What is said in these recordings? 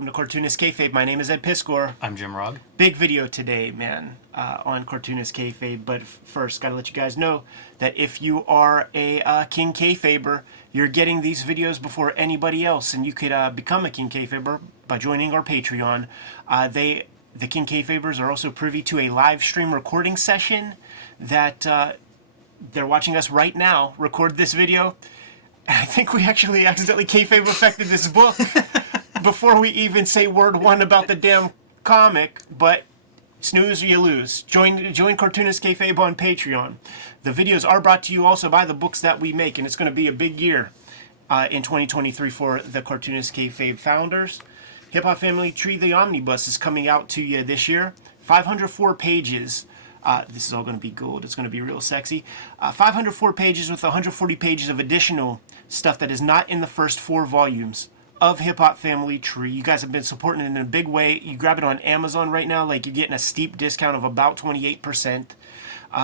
welcome to Cartoonist Kayfabe. My name is Ed Piskor. I'm Jim Rugg. Big video today, man, on Cartoonist Kayfabe. But first, gotta let you guys know that if you are a King Kayfaber, you're getting these videos before anybody else, and you could become a King Kayfaber by joining our Patreon. The King Kayfabers are also privy to a live stream recording session that they're watching us right now record this video. I think we actually accidentally kayfabe affected this book before we even say word one about the damn comic, but snooze or you lose. Join Cartoonist Kayfabe on Patreon. The videos are brought to you also by the books that we make, and it's going to be a big year in 2023 for the Cartoonist Kayfabe founders. Hip Hop Family Tree, the Omnibus, is coming out to you this year. 504 pages. This is all going to be gold. It's going to be real sexy. 504 pages with 140 pages of additional stuff that is not in the first 4 volumes of Hip Hop Family Tree. You guys have been supporting it in a big way. You grab it on Amazon right now, like you're getting a steep discount of about 28%.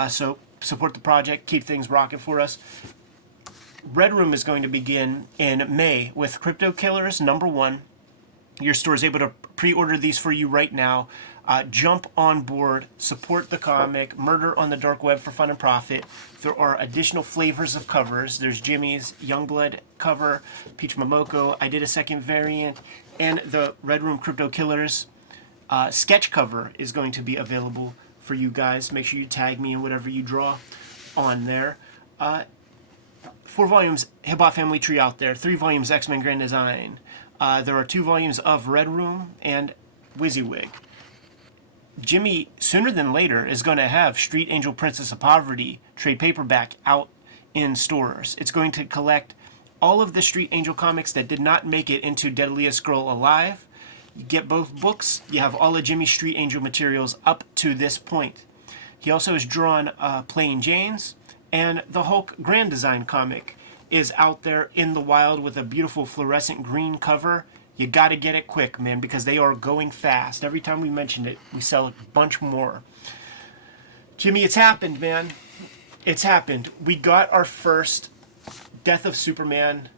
So support the project. Keep things rocking for us. Red Room is going to begin in May with Crypto Killers #1. Your store is able to pre-order these for you right now. Jump on board, support the comic, Murder on the Dark Web for fun and profit. There are additional flavors of covers. There's Jimmy's Youngblood cover, Peach Momoko, I did a second variant, and the Red Room Crypto Killers sketch cover is going to be available for you guys. Make sure you tag me in whatever you draw on there. 4 volumes Hip Hop Family Tree out there, 3 volumes X-Men Grand Design. There are 2 volumes of Red Room and WYSIWYG. Jimmy, sooner than later, is going to have Street Angel Princess of Poverty trade paperback out in stores. It's going to collect all of the Street Angel comics that did not make it into Deadliest Girl Alive. You get both books. You have all of Jimmy's Street Angel materials up to this point. He also has drawn Plain Janes, and the Hulk Grand Design comic is out there in the wild with a beautiful fluorescent green cover. You gotta get it quick, man, because they are going fast. Every time we mention it, we sell a bunch more. Jimmy, it's happened, man. It's happened. We got our first Death of Superman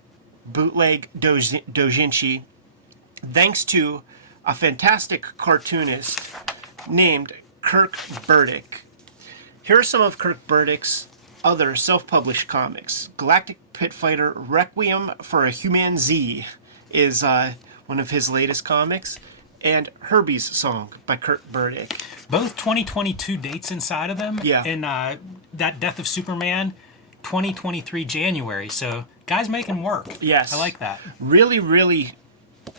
bootleg doujinshi thanks to a fantastic cartoonist named Kirk Burdick. Here are some of Kirk Burdick's other self-published comics. Galactic Pit Fighter Requiem for a Human Z is one of his latest comics, and Herbie's Song by Kirk Burdick. Both 2022 dates inside of them. Yeah. And that Death of Superman, 2023 January. So guys making work. Yes. I like that. Really, really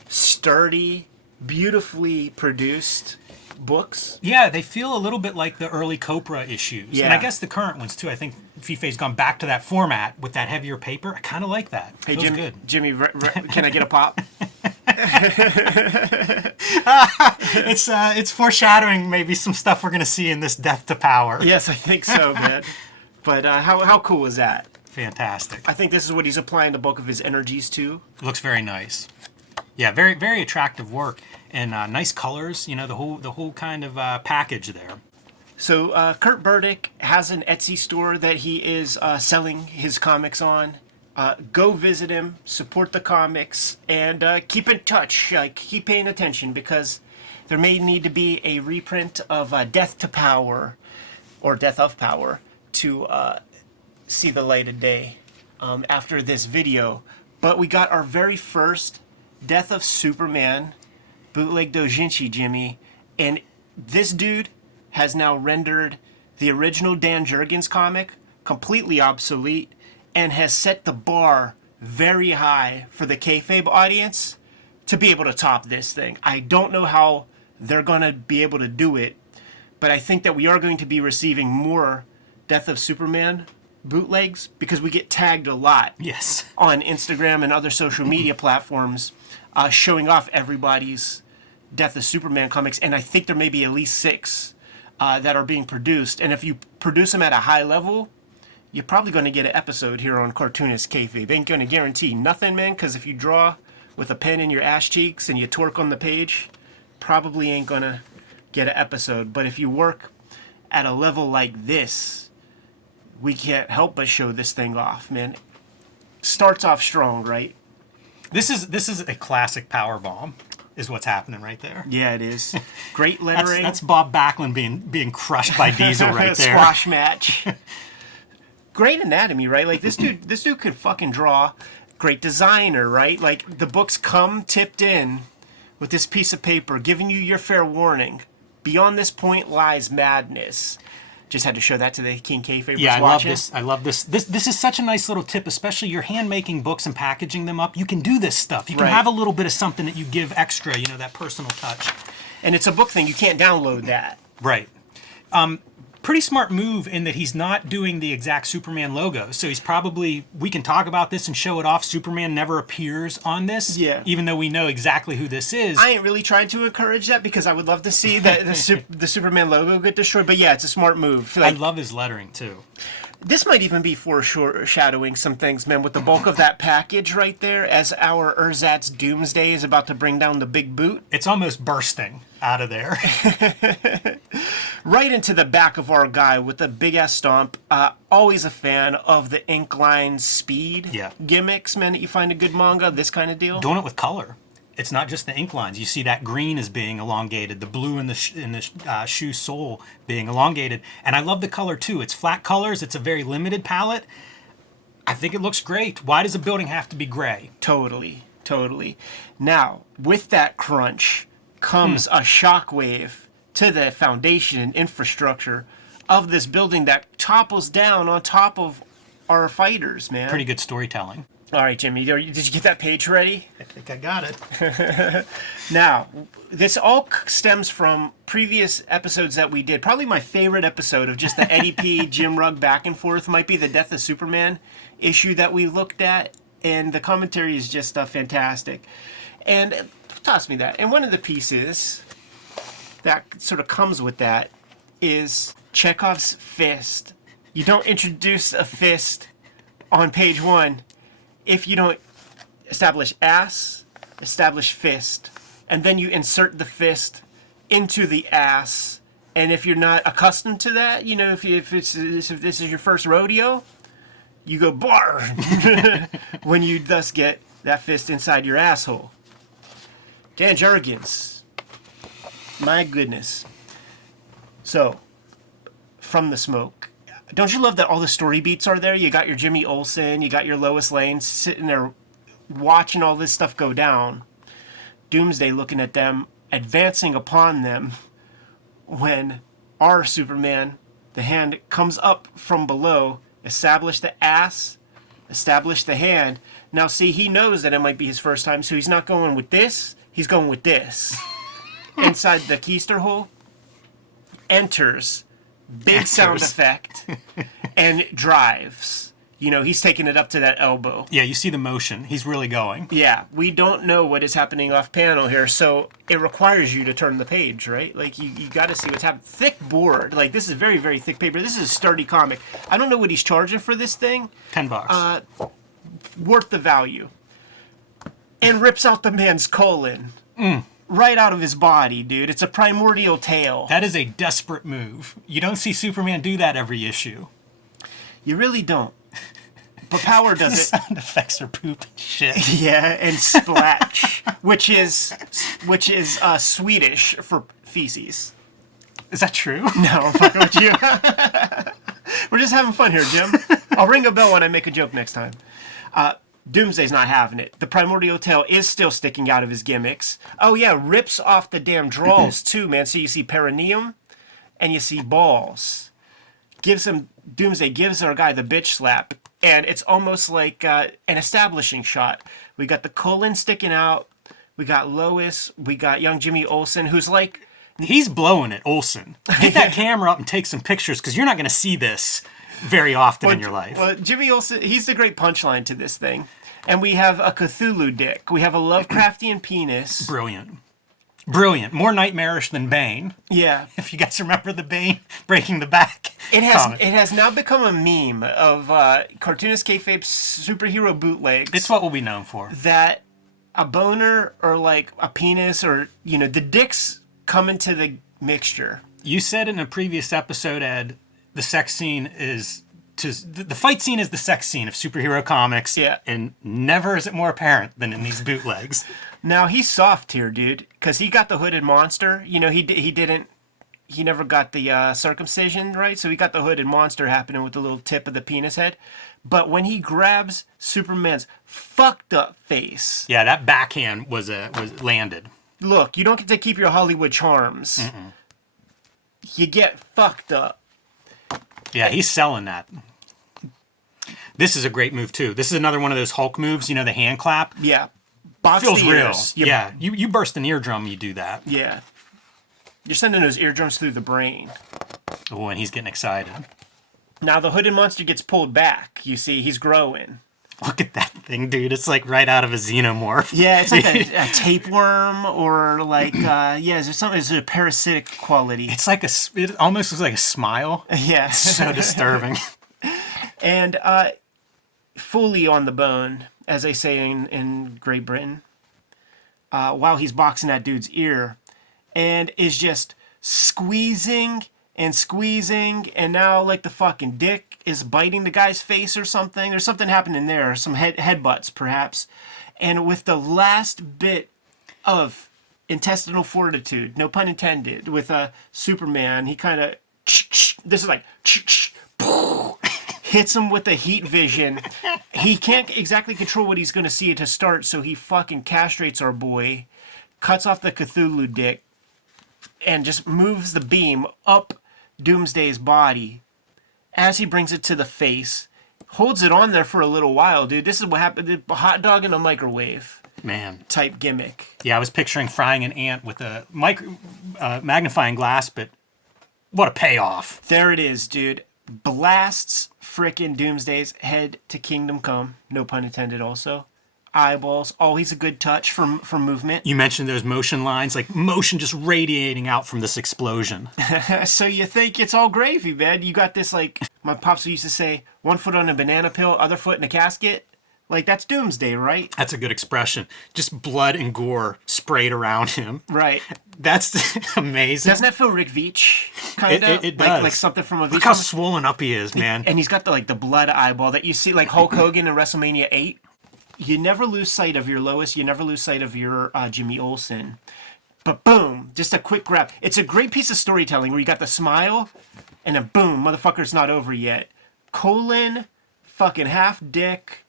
sturdy, beautifully produced books. Yeah, they feel a little bit like the early Copra issues. Yeah. And I guess the current ones too. I think Fife's gone back to that format with that heavier paper. I kind of like that. Hey, Feels good. Jimmy, can I get a pop? It's foreshadowing maybe some stuff we're going to see in this Death to Power. Yes, I think so, man. But how cool is that? Fantastic. I think this is what he's applying the bulk of his energies to. Looks very nice. Yeah, very very attractive work and nice colors. You know, the whole kind of package there. So Kurt Burdick has an Etsy store that he is selling his comics on. Go visit him, support the comics, and keep in touch. Keep paying attention, because there may need to be a reprint of Death to Power or Death of Power to see the light of day after this video. But we got our very first Death of Superman bootleg doujinshi, Jimmy, and this dude has now rendered the original Dan Jurgens comic completely obsolete and has set the bar very high for the kayfabe audience to be able to top this thing. I don't know how they're going to be able to do it, but I think that we are going to be receiving more Death of Superman bootlegs because we get tagged a lot. Yes. On Instagram and other social media platforms showing off everybody's Death of Superman comics, and I think there may be at least 6 that are being produced. And if you produce them at a high level, you're probably going to get an episode here on Cartoonist Kayfabe. Ain't going to guarantee nothing, man, because if you draw with a pen in your ass cheeks and you twerk on the page, probably ain't going to get an episode. But if you work at a level like this, we can't help but show this thing off, man. Starts off strong, right? This is a classic power bomb. is what's happening right there. Yeah, it is. Great lettering. That's Bob Backlund being crushed by Diesel right there. Squash match. Great anatomy, right? Like this dude can fucking draw. Great designer, right? Like the books come tipped in with this piece of paper giving you your fair warning. Beyond this point lies madness. Just had to show that to the King Kayfabe. Yeah, I love this. This is such a nice little tip, especially you're hand making books and packaging them up. You can do this stuff. You can have a little bit of something that you give extra, that personal touch. And it's a book thing. You can't download that. Right. Pretty smart move in that he's not doing the exact Superman logo. So he's probably, we can talk about this and show it off. Superman never appears on this. Yeah. Even though we know exactly who this is. I ain't really trying to encourage that because I would love to see the Superman logo get destroyed. But yeah, it's a smart move. I love his lettering too. This might even be foreshadowing some things, man, with the bulk of that package right there as our Ersatz Doomsday is about to bring down the big boot. It's almost bursting out of there. Right into the back of our guy with a big-ass stomp. Always a fan of the ink line speed gimmicks, man, that you find a good manga, this kind of deal. Doing it with color. It's not just the ink lines. You see that green is being elongated, the blue in the shoe sole being elongated. And I love the color, too. It's flat colors. It's a very limited palette. I think it looks great. Why does a building have to be gray? Totally. Now, with that crunch comes a shockwave to the foundation and infrastructure of this building that topples down on top of our fighters, man. Pretty good storytelling. All right, Jimmy, did you get that page ready? I think I got it. Now, this all stems from previous episodes that we did. Probably my favorite episode of just the Eddie P. Jim Rugg back and forth might be the Death of Superman issue that we looked at, and the commentary is just fantastic. And toss me that. And one of the pieces that sort of comes with that is Chekhov's fist. You don't introduce a fist on page 1 if you don't establish ass, establish fist, and then you insert the fist into the ass. And if you're not accustomed to that, if this is your first rodeo, you go bar when you thus get that fist inside your asshole. Dan Jurgens, my goodness. So, from the smoke. Don't you love that all the story beats are there? You got your Jimmy Olsen, you got your Lois Lane sitting there watching all this stuff go down. Doomsday looking at them, advancing upon them, when our Superman, the hand, comes up from below, establish the ass, establish the hand. Now see, he knows that it might be his first time, so he's not going with this, he's going with this. Inside the keister hole, enters, big sound effect, and drives. He's taking it up to that elbow. Yeah, you see the motion. He's really going. Yeah, we don't know what is happening off panel here, so it requires you to turn the page, right? Like, you got to see what's happening. Thick board. Like, this is very, very thick paper. This is a sturdy comic. I don't know what he's charging for this thing. $10. Worth the value. And rips out the man's colon. Right out of his body, dude. It's a primordial tale. That is a desperate move. You don't see Superman do that every issue. You really don't. But Power does it. Sound effects are poop and shit. Yeah, and splatch, which is Swedish for feces. Is that true? No, I'm fucking with you. We're just having fun here, Jim. I'll ring a bell when I make a joke next time. Doomsday's not having it. The primordial tail is still sticking out of his gimmicks. Oh yeah, rips off the damn drawers too, man. So you see perineum and you see balls. Doomsday gives our guy the bitch slap, and it's almost like an establishing shot. We got the colon sticking out. We got Lois. We got young Jimmy Olsen, who's like... He's blowing it, Olsen. Get that camera up and take some pictures, because you're not going to see this very often in your life. Well, Jimmy Olsen, he's the great punchline to this thing. And we have a Cthulhu dick. We have a Lovecraftian penis. Brilliant. More nightmarish than Bane. Yeah. If you guys remember the Bane breaking the back. It has now become a meme of Cartoonist Kayfabe superhero bootlegs. It's what we'll be known for. That a boner or like a penis or, the dicks come into the mixture. You said in a previous episode, Ed, the sex scene is... The fight scene is the sex scene of superhero comics. Yeah. And never is it more apparent than in these bootlegs. Now he's soft here, dude, because he got the hooded monster. You know, he never got the circumcision, right? So he got the hooded monster happening with the little tip of the penis head. But when he grabs Superman's fucked up face, Yeah, that backhand was landed. look, you don't get to keep your Hollywood charms. You get fucked up. Yeah, he's selling that. This is a great move too. This is another one of those Hulk moves. You know, the hand clap. Yeah. Box Feels the real. ears. Yeah, you burst an eardrum, you do that. Yeah. You're sending those eardrums through the brain. Oh, and he's getting excited. Now the hooded monster ggets pulled back. You see, he's growing. Look at that thing, dude. It's like right out of a xenomorph. Yeah, it's like a tapeworm or like, is there something, is it a parasitic quality? It's like it almost looks like a smile. Yeah. So disturbing. And fully on the bone, as they say in Great Britain, while he's boxing that dude's ear, and is just squeezing and squeezing, and now like the fucking dick is biting the guy's face or something. There's something happening there, some headbutts perhaps. And with the last bit of intestinal fortitude, no pun intended, with Superman, he kind of, this is like, hits him with the heat vision. He can't exactly control what he's going to see to start, so he fucking castrates our boy, cuts off the Cthulhu dick, and just moves the beam up Doomsday's body as he brings it to the face. Holds it on there for a little while, dude. This is what happened. A hot dog in a microwave. Man. Type gimmick. Yeah, I was picturing frying an ant with a magnifying glass, but what a payoff. There it is, dude. Blasts frickin' Doomsday's head to Kingdom Come. No pun intended also. Eyeballs. Always a good touch for movement. You mentioned those motion lines, like motion just radiating out from this explosion. So you think it's all gravy, man. You got this, like, my pops used to say, one foot on a banana peel, other foot in a casket. Like, that's Doomsday, right? That's a good expression. Just blood and gore sprayed around him. Right. That's amazing. Doesn't that feel Rick Veitch? Kind of? It does. Like something from a Veitch. Look how swollen up he is, man. And he's got the blood eyeball that you see like Hulk Hogan in WrestleMania 8. You never lose sight of your Lois. You never lose sight of your Jimmy Olsen. But boom, just a quick grab. It's a great piece of storytelling where you got the smile, and then boom, motherfucker's not over yet. Colon, fucking half dick,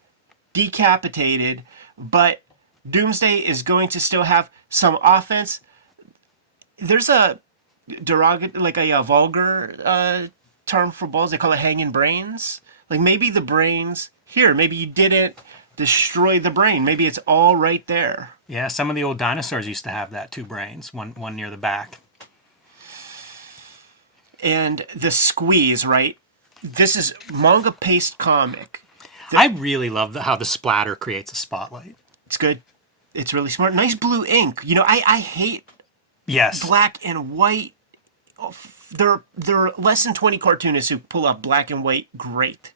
decapitated, but Doomsday is going to still have some offense. There's a vulgar term for balls. They call it hanging brains. Like maybe the brains here. Maybe you didn't destroy the brain. Maybe it's all right there. Yeah, some of the old dinosaurs used to have that, two brains, one near the back. And the squeeze, right? This is manga paste comic. I really love how the splatter creates a spotlight. It's good. It's really smart. Nice blue ink. You know, I hate black and white. There are less than 20 cartoonists who pull off black and white great.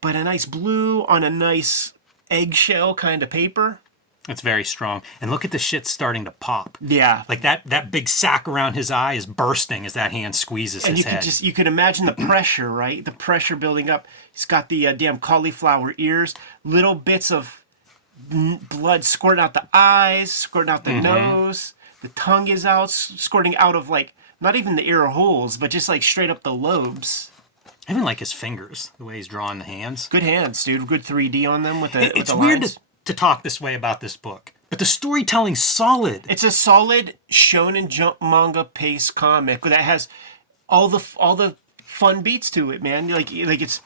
But a nice blue on a nice eggshell kind of paper. It's very strong. And look at the shit starting to pop. Yeah. Like that big sack around his eye is bursting as that hand squeezes his head. And you could imagine the pressure, right? The pressure building up. He's got the damn cauliflower ears, little bits of blood squirting out the eyes, squirting out the nose. The tongue is out, squirting out of like, not even the ear holes, but just like straight up the lobes. I even like his fingers, the way he's drawing the hands. Good hands, dude. Good 3D on them with the It's the weird lines. to talk this way about this book, but the storytelling's solid. It's a solid Shonen Jump manga pace comic that has all the fun beats to it, man. Like it's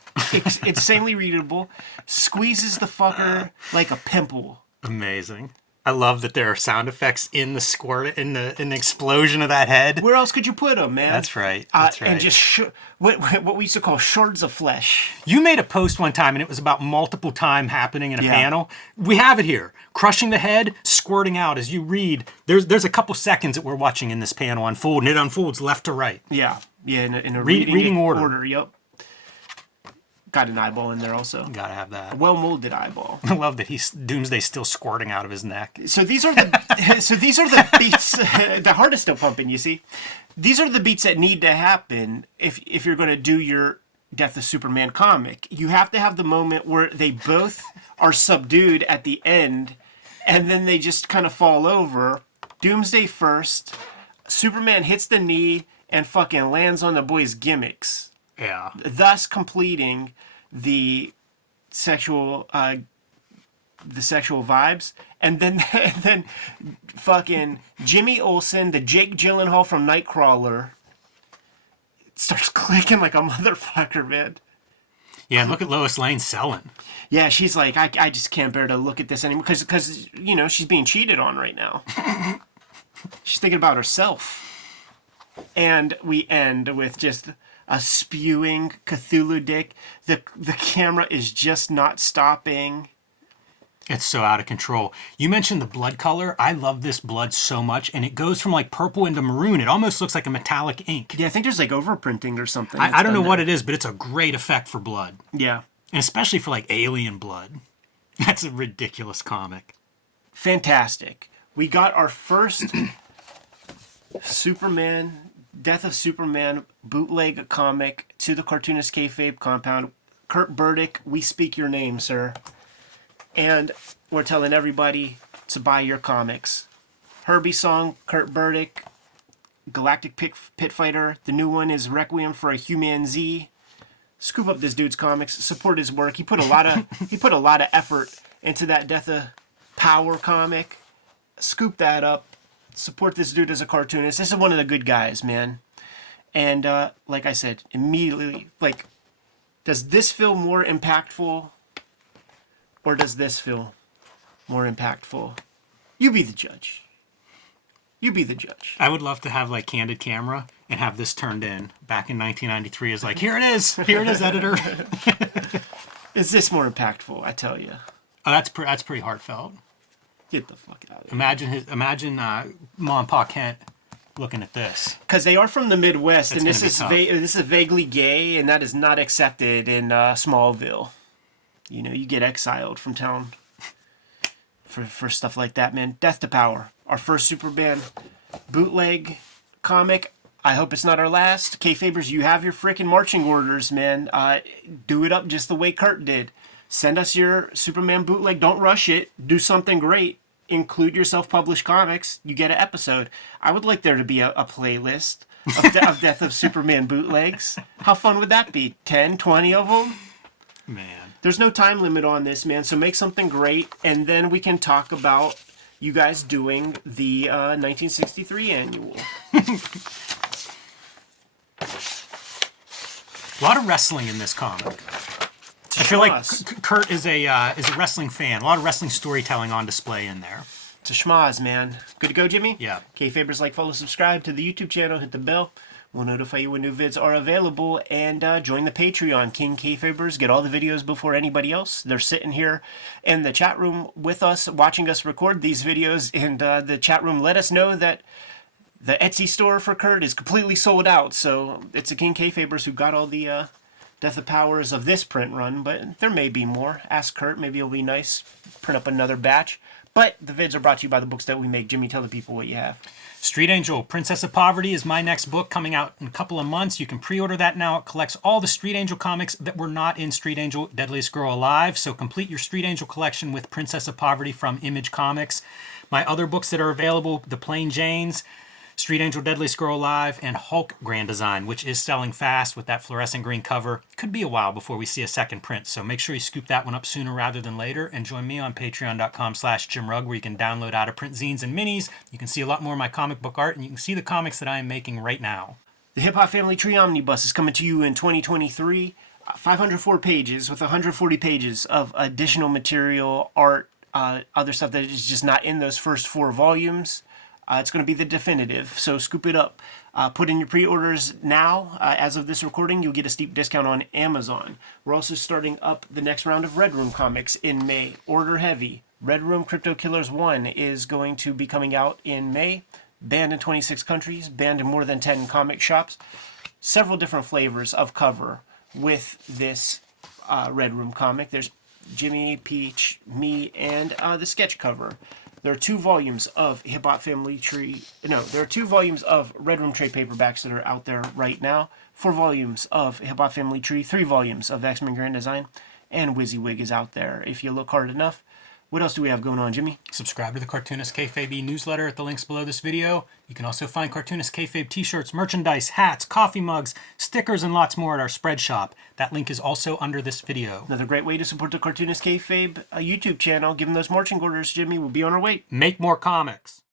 insanely readable. Squeezes the fucker like a pimple. Amazing. I love that there are sound effects in the squirt, in the explosion of that head. Where else could you put them, man? That's right. That's right. And just what we used to call shards of flesh. You made a post one time, and it was about multiple time happening in a panel. We have it here. Crushing the head, squirting out as you read. There's a couple seconds that we're watching in this panel unfold, and it unfolds left to right. Yeah. In a reading order. Yep. Got an eyeball in there also. Gotta have that. A well-molded eyeball. I love that Doomsday's still squirting out of his neck. So these are the beats. The heart is still pumping. You see, these are the beats that need to happen if you're going to do your Death of Superman comic. You have to have the moment where they both are subdued at the end, and then they just kind of fall over. Doomsday first. Superman hits the knee and fucking lands on the boy's gimmicks, Yeah. thus completing the sexual vibes. And then fucking Jimmy Olsen, the Jake Gyllenhaal from Nightcrawler, starts clicking like a motherfucker, man. Yeah, and look at Lois Lane selling. Yeah, she's like, I just can't bear to look at this anymore because you know she's being cheated on right now. She's thinking about herself. And we end with just a spewing Cthulhu dick. The camera is just not stopping. It's so out of control. You mentioned the blood color. I love this blood so much, and it goes from like purple into maroon. It almost looks like a metallic ink. Yeah, I think there's like overprinting or something. I don't know what it is, but it's a great effect for blood. Yeah. And especially for like alien blood. That's a ridiculous comic. Fantastic. We got our first Superman, Death of Superman bootleg comic to the Cartoonist Kayfabe compound. Kurt Burdick, we speak your name, sir. And we're telling everybody to buy your comics. Herbie Song, Kurt Burdick, Galactic Pit Fighter. The new one is Requiem for a Human Z. Scoop up this dude's comics, support his work. He put a lot of effort into that Death of Power comic. Scoop that up. Support this dude as a cartoonist. This is one of the good guys, man. And like I said, immediately, like, does this feel more impactful? Or does this feel more impactful? You be the judge. You be the judge. I would love to have like candid camera and have this turned in back in 1993 as like, here it is, editor. Is this more impactful? I tell you. Oh, that's pretty heartfelt. Get the fuck out of here. Imagine Ma and Pa Kent looking at this. Because they are from the Midwest, It's and this gonna is vaguely gay, and that is not accepted in Smallville. You know, you get exiled from town for stuff like that, man. Death to Power, our first Superman bootleg comic. I hope it's not our last. Kayfabers, you have your freaking marching orders, man. Do it up just the way Kurt did. Send us your Superman bootleg. Don't rush it. Do something great. Include your self-published comics. You get an episode. I would like there to be a playlist of Death of Superman bootlegs. How fun would that be? 10, 20 of them? Man. There's no time limit on this, man. So make something great, and then we can talk about you guys doing the 1963 annual. A lot of wrestling in this comic. I feel like Kurt is a wrestling fan. A lot of wrestling storytelling on display in there. It's a schmoz, man. Good to go, Jimmy? Yeah. Kayfabers, like, follow, subscribe to the YouTube channel, hit the bell. We'll notify you when new vids are available, and join the Patreon. King Kayfabers get all the videos before anybody else. They're sitting here in the chat room with us, watching us record these videos, and the chat room let us know that the Etsy store for Kurt is completely sold out. So it's the King Kayfabers who got all the Death of Powers of this print run, but there may be more. Ask Kurt, maybe it'll be nice. Print up another batch. But the vids are brought to you by the books that we make. Jimmy, tell the people what you have. Street Angel, Princess of Poverty is my next book coming out in a couple of months. You can pre-order that now. It collects all the Street Angel comics that were not in Street Angel Deadliest Girl Alive. So complete your Street Angel collection with Princess of Poverty from Image Comics. My other books that are available, The Plain Janes, Street Angel Deadliest Girl Alive, and Hulk Grand Design, which is selling fast with that fluorescent green cover. Could be a while before we see a second print, so make sure you scoop that one up sooner rather than later, and join me on patreon.com/JimRugg, where you can download out-of-print zines and minis. You can see a lot more of my comic book art, and you can see the comics that I am making right now. The Hip Hop Family Tree Omnibus is coming to you in 2023. 504 pages with 140 pages of additional material, art, other stuff that is just not in those first 4 volumes. It's going to be the definitive, so scoop it up. Put in your pre-orders now. As of this recording, you'll get a steep discount on Amazon. We're also starting up the next round of Red Room comics in May. Order heavy. Red Room Crypto Killers 1 is going to be coming out in May. Banned in 26 countries, banned in more than 10 comic shops. Several different flavors of cover with this Red Room comic. There's Jimmy, Peach, me, and the sketch cover. There are 2 volumes of Hip Hop Family Tree. No, there are 2 volumes of Red Room trade paperbacks that are out there right now. 4 volumes of Hip Hop Family Tree, 3 volumes of X-Men Grand Design, and WYSIWYG is out there if you look hard enough. What else do we have going on, Jimmy? Subscribe to the Cartoonist Kayfabe newsletter at the links below this video. You can also find Cartoonist Kayfabe t-shirts, merchandise, hats, coffee mugs, stickers, and lots more at our spread shop. That link is also under this video. Another great way to support the Cartoonist Kayfabe YouTube channel. Give them those marching orders, Jimmy. We'll be on our way. Make more comics.